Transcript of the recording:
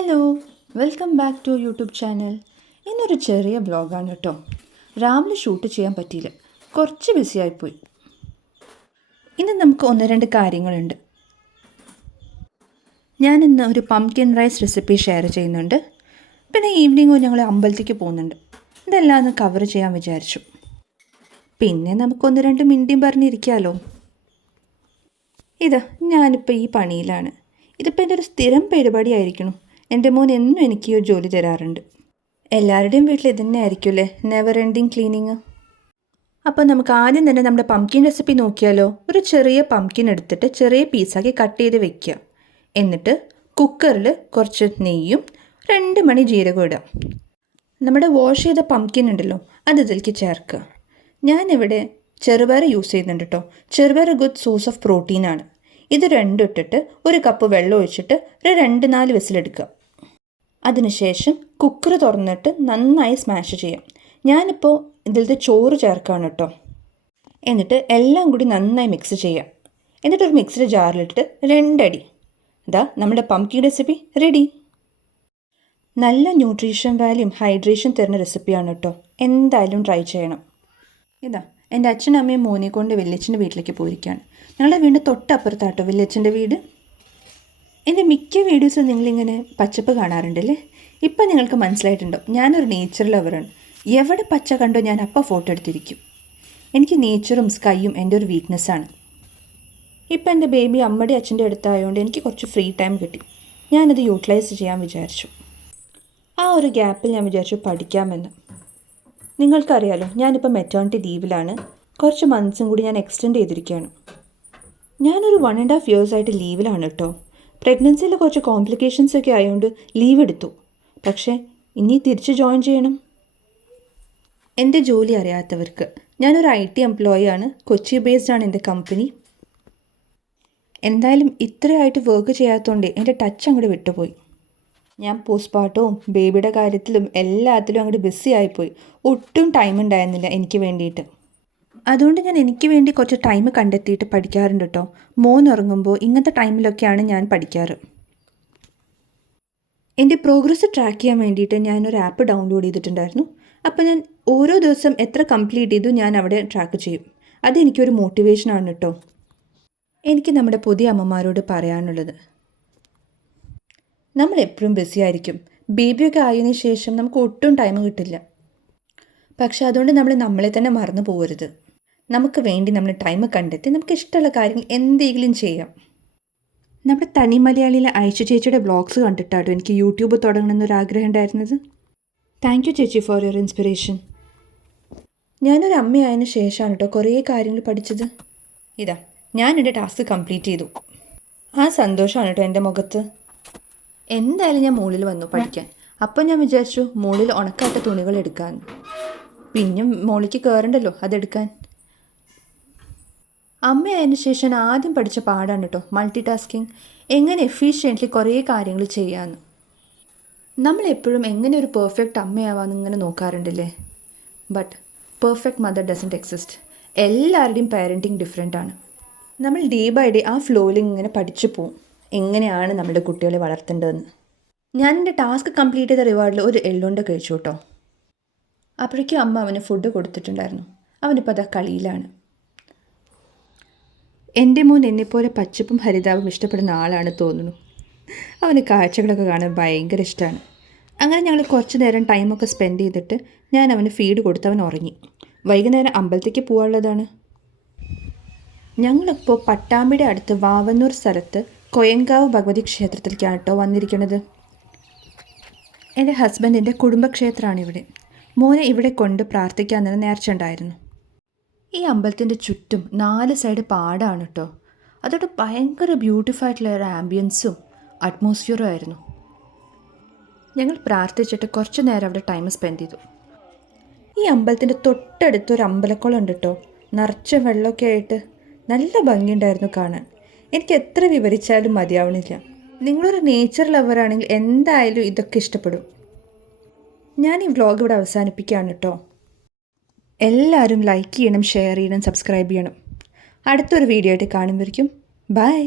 Hello, welcome back to YouTube channel. ഇന്നൊരു ചെറിയ വ്ളോഗാണ് കേട്ടോ. രാവിലെ ഷൂട്ട് ചെയ്യാൻ പറ്റിയില്ല, കുറച്ച് ബിസിയായിപ്പോയി. ഇന്ന് നമുക്ക് ഒന്ന് രണ്ട് കാര്യങ്ങളുണ്ട്. ഞാനിന്ന് ഒരു പംകിൻ റൈസ് റെസിപ്പി ഷെയർ ചെയ്യുന്നുണ്ട്. പിന്നെ ഈവനിങ്ങും ഞങ്ങൾ അമ്പലത്തേക്ക് പോകുന്നുണ്ട്. ഇതെല്ലാം ഒന്ന് കവർ ചെയ്യാൻ വിചാരിച്ചു. പിന്നെ നമുക്കൊന്ന് രണ്ട് മിനിറ്റും പറഞ്ഞിരിക്കാമല്ലോ. ഞാനിപ്പോൾ ഈ പണിയിലാണ്. ഇതിപ്പോൾ എൻ്റെ ഒരു സ്ഥിരം പരിപാടിയായിരിക്കണം. എൻ്റെ മോൻ എന്നും എനിക്ക് ഈ ഒരു ജോലി തരാറുണ്ട്. എല്ലാവരുടെയും വീട്ടിൽ ഇതന്നെ ആയിരിക്കുമല്ലേ, നെവർ എൻഡിങ് ക്ലീനിങ്. അപ്പോൾ നമുക്ക് ആദ്യം തന്നെ നമ്മുടെ പംകിൻ റെസിപ്പി നോക്കിയാലോ. ഒരു ചെറിയ പംകിൻ എടുത്തിട്ട് ചെറിയ പീസാക്കി കട്ട് ചെയ്ത് വെക്കുക. എന്നിട്ട് കുക്കറിൽ കുറച്ച് നെയ്യും 2 മണി ജീരകം ഇടുക. നമ്മുടെ വാഷ് ചെയ്ത പംകിൻ ഉണ്ടല്ലോ, അത് ഇതിലേക്ക് ചേർക്കുക. ഞാനിവിടെ ചെറുപയർ യൂസ് ചെയ്യുന്നുണ്ട് കേട്ടോ. ചെറുപയർ ഗുഡ് സോഴ്സ് ഓഫ് പ്രോട്ടീനാണ്. ഇത് രണ്ടും ഇട്ടിട്ട് 1 കപ്പ് വെള്ളം ഒഴിച്ചിട്ട് ഒരു 2-4 വിസിലെടുക്കുക. അതിനുശേഷം കുക്കർ തുറന്നിട്ട് നന്നായി സ്മാഷ് ചെയ്യാം. ഞാനിപ്പോൾ ഇതിലത്തെ ചോറ് ചേർക്കുകയാണ് കേട്ടോ. എന്നിട്ട് എല്ലാം കൂടി നന്നായി മിക്സ് ചെയ്യാം. എന്നിട്ടൊരു മിക്സിയുടെ ജാറിലിട്ടിട്ട് 2 അടി. നമ്മുടെ പംകിൻ റെസിപ്പി റെഡി. നല്ല ന്യൂട്രീഷൻ വാല്യൂം ഹൈഡ്രേഷൻ തരുന്ന റെസിപ്പിയാണ് കേട്ടോ. എന്തായാലും ട്രൈ ചെയ്യണം. എൻ്റെ അച്ഛനും അമ്മയും മോനെ കൊണ്ട് വല്യച്ഛൻ്റെ വീട്ടിലേക്ക് പോയിരിക്കുകയാണ്. ഞങ്ങളുടെ വീടിൻ്റെ തൊട്ടപ്പുറത്താട്ടോ വല്യച്ഛൻ്റെ വീട്. എൻ്റെ മിക്ക വീഡിയോസും നിങ്ങളിങ്ങനെ പച്ചപ്പ് കാണാറുണ്ടല്ലേ. ഇപ്പം നിങ്ങൾക്ക് മനസ്സിലായിട്ടുണ്ടോ, ഞാനൊരു നേച്ചർ ലവറാണ്. എവിടെ പച്ച കണ്ടോ ഞാൻ അപ്പം ഫോട്ടോ എടുത്തിരിക്കും. എനിക്ക് നേച്ചറും സ്കൈയും എൻ്റെ ഒരു വീക്ക്നെസ്സാണ്. ഇപ്പം എൻ്റെ ബേബി അമ്മയുടെ അച്ഛൻ്റെ അടുത്തായതുകൊണ്ട് എനിക്ക് കുറച്ച് ഫ്രീ ടൈം കിട്ടി. ഞാനത് യൂട്ടിലൈസ് ചെയ്യാൻ വിചാരിച്ചു. ആ ഒരു ഗ്യാപ്പിൽ ഞാൻ വിചാരിച്ചു പഠിക്കാമെന്ന്. നിങ്ങൾക്കറിയാലോ, ഞാനിപ്പോൾ മെറ്റേണിറ്റി ലീവിലാണ്. കുറച്ച് മന്ത്സും കൂടി ഞാൻ എക്സ്റ്റെൻഡ് ചെയ്തിരിക്കുകയാണ്. ഞാനൊരു 1.5 years ആയിട്ട് ലീവിലാണ് കേട്ടോ. പ്രഗ്നൻസിയിൽ കുറച്ച് കോംപ്ലിക്കേഷൻസ് ഒക്കെ ആയതുകൊണ്ട് ലീവ് എടുത്തു. പക്ഷേ ഇനി തിരിച്ച് ജോയിൻ ചെയ്യണം. എൻ്റെ ജോലി അറിയാത്തവർക്ക്, ഞാനൊരു IT എംപ്ലോയി ആണ്. കൊച്ചി ബേസ്ഡ് ആണ് എൻ്റെ കമ്പനി. എന്തായാലും ഇത്രയായിട്ട് വർക്ക് ചെയ്യാത്തതുകൊണ്ട് എൻ്റെ ടച്ച് അങ്ങോട്ട് വിട്ടുപോയി. ഞാൻ പോസ്റ്റ്മോർട്ടവും ബേബിയുടെ കാര്യത്തിലും എല്ലാത്തിലും അങ്ങോട്ട് ബിസി ആയിപ്പോയി. ഒട്ടും ടൈം ഉണ്ടായിരുന്നില്ല എനിക്ക് വേണ്ടിയിട്ട്. അതുകൊണ്ട് ഞാൻ എനിക്ക് വേണ്ടി കുറച്ച് ടൈം കണ്ടെത്തിയിട്ട് പഠിക്കാറുണ്ട് കേട്ടോ. മോൻ ഉറങ്ങുമ്പോൾ ഇങ്ങനത്തെ ടൈമിലൊക്കെയാണ് ഞാൻ പഠിക്കാറ്. എൻ്റെ പ്രോഗ്രസ് ട്രാക്ക് ചെയ്യാൻ വേണ്ടിയിട്ട് ഞാനൊരു ആപ്പ് ഡൗൺലോഡ് ചെയ്തിട്ടുണ്ടായിരുന്നു. അപ്പോൾ ഞാൻ ഓരോ ദിവസം എത്ര കംപ്ലീറ്റ് ചെയ്തു ഞാൻ അവിടെ ട്രാക്ക് ചെയ്യും. അതെനിക്കൊരു മോട്ടിവേഷനാണ് കേട്ടോ. എനിക്ക് നമ്മുടെ പുതിയ അമ്മമാരോട് പറയാനുള്ളത്, നമ്മൾ എപ്പോഴും ബിസി ആയിരിക്കും. ബേബിയൊക്കെ ആയതിനു ശേഷം നമുക്ക് ഒട്ടും ടൈം കിട്ടില്ല. പക്ഷെ അതുകൊണ്ട് നമ്മളെ തന്നെ മറന്നു പോകരുത്. നമുക്ക് വേണ്ടി നമ്മൾ ടൈം കണ്ടെത്തി നമുക്ക് ഇഷ്ടമുള്ള കാര്യങ്ങൾ എന്തെങ്കിലും ചെയ്യാം. നമ്മുടെ തനി മലയാളിയിലെ ഐഷ ചേച്ചിയുടെ വ്ളോഗ്സ് കണ്ടിട്ടാട്ടോ എനിക്ക് യൂട്യൂബ് തുടങ്ങണമെന്നൊരാഗ്രഹം ഉണ്ടായിരുന്നത്. താങ്ക് യു ചേച്ചി ഫോർ യുവർ ഇൻസ്പിറേഷൻ. ഞാനൊരു അമ്മയായതിനു ശേഷമാണ് കേട്ടോ കുറേ കാര്യങ്ങൾ പഠിച്ചത്. ഞാൻ എൻ്റെ ടാസ്ക് കംപ്ലീറ്റ് ചെയ്തു. ആ സന്തോഷമാണ് കേട്ടോ എൻ്റെ മുഖത്ത്. എന്തായാലും ഞാൻ മുകളിൽ വന്നു പഠിക്കാൻ. അപ്പോൾ ഞാൻ വിചാരിച്ചു മുകളിൽ ഉണക്കാത്ത തുണികൾ എടുക്കാൻ. പിന്നെ മുകളിലേക്ക് കയറണ്ടല്ലോ അതെടുക്കാൻ. അമ്മയായതിനു ശേഷം ആദ്യം പഠിച്ച പാടാണ് കേട്ടോ മൾട്ടി ടാസ്കിങ്. എങ്ങനെ എഫിഷ്യൻ്റ്ലി കുറേ കാര്യങ്ങൾ ചെയ്യാമെന്ന്. നമ്മളെപ്പോഴും എങ്ങനെ ഒരു പെർഫെക്റ്റ് അമ്മയാവാമെന്ന് ഇങ്ങനെ നോക്കാറുണ്ടല്ലേ. But perfect mother doesn't exist. എല്ലാവരുടെയും പാരൻറ്റിങ് ഡിഫറെൻ്റ് ആണ്. നമ്മൾ ഡേ ബൈ ഡേ ആ ഫ്ലോയിൽ ഇങ്ങനെ പഠിച്ചു പോവും എങ്ങനെയാണ് നമ്മുടെ കുട്ടികളെ വളർത്തേണ്ടതെന്ന്. ഞാൻ എൻ്റെ ടാസ്ക് കംപ്ലീറ്റ് ചെയ്ത റിവാർഡിൽ ഒരു എള്ളുണ്ട കഴിച്ചു കേട്ടോ. അപ്പോഴേക്കും അമ്മ അവന് ഫുഡ് കൊടുത്തിട്ടുണ്ടായിരുന്നു. അവനിപ്പോൾ അതാ കളിയിലാണ്. എൻ്റെ മോൻ എന്നെപ്പോലെ പച്ചപ്പും ഹരിതാവും ഇഷ്ടപ്പെടുന്ന ആളാണ് തോന്നുന്നു. അവന് കാഴ്ചകളൊക്കെ കാണാൻ ഭയങ്കര ഇഷ്ടമാണ്. അങ്ങനെ ഞങ്ങൾ കുറച്ച് നേരം ടൈമൊക്കെ സ്പെൻഡ് ചെയ്തിട്ട് ഞാൻ അവന് ഫീഡ് കൊടുത്ത് അവൻ ഉറങ്ങി. വൈകുന്നേരം അമ്പലത്തേക്ക് പോകാനുള്ളതാണ്. ഞങ്ങളിപ്പോൾ പട്ടാമ്പിയുടെ അടുത്ത് വാവന്നൂർ സ്ഥലത്ത് കൊയങ്കാവ് ഭഗവതി ക്ഷേത്രത്തിലേക്കാണ് കേട്ടോ വന്നിരിക്കുന്നത്. എൻ്റെ ഹസ്ബൻഡിൻ്റെ കുടുംബക്ഷേത്രമാണ് ഇവിടെ. മോനെ ഇവിടെ കൊണ്ട് പ്രാർത്ഥിക്കാമെന്ന് നേർച്ച ഉണ്ടായിരുന്നു. ഈ അമ്പലത്തിൻ്റെ ചുറ്റും 4 സൈഡ് പാടാണ് കേട്ടോ. അതോടെ ഭയങ്കര ബ്യൂട്ടിഫുൾ ആയിട്ടുള്ള ഒരു ആംബിയൻസും അറ്റ്മോസ്ഫിയറും ആയിരുന്നു. ഞങ്ങൾ പ്രാർത്ഥിച്ചിട്ട് കുറച്ച് നേരം അവിടെ ടൈം സ്പെൻഡ് ചെയ്തു. ഈ അമ്പലത്തിൻ്റെ തൊട്ടടുത്തൊരു അമ്പലക്കുളം ഉണ്ട് കേട്ടോ. നിറച്ച വെള്ളമൊക്കെ ആയിട്ട് നല്ല ഭംഗിയുണ്ടായിരുന്നു കാണാൻ. എനിക്ക് എത്ര വിവരിച്ചാലും മതിയാവണില്ല. നിങ്ങളൊരു നേച്ചർ ലവറാണെങ്കിൽ എന്തായാലും ഇതൊക്കെ ഇഷ്ടപ്പെടും. ഞാൻ ഈ വ്ളോഗ് ഇവിടെ അവസാനിപ്പിക്കുകയാണ് കേട്ടോ. എല്ലാവരും ലൈക്ക് ചെയ്യണം, ഷെയർ ചെയ്യണം, സബ്സ്ക്രൈബ് ചെയ്യണം. അടുത്തൊരു വീഡിയോ ആയിട്ട് കാണുമ്പോഴേക്കും ബൈ.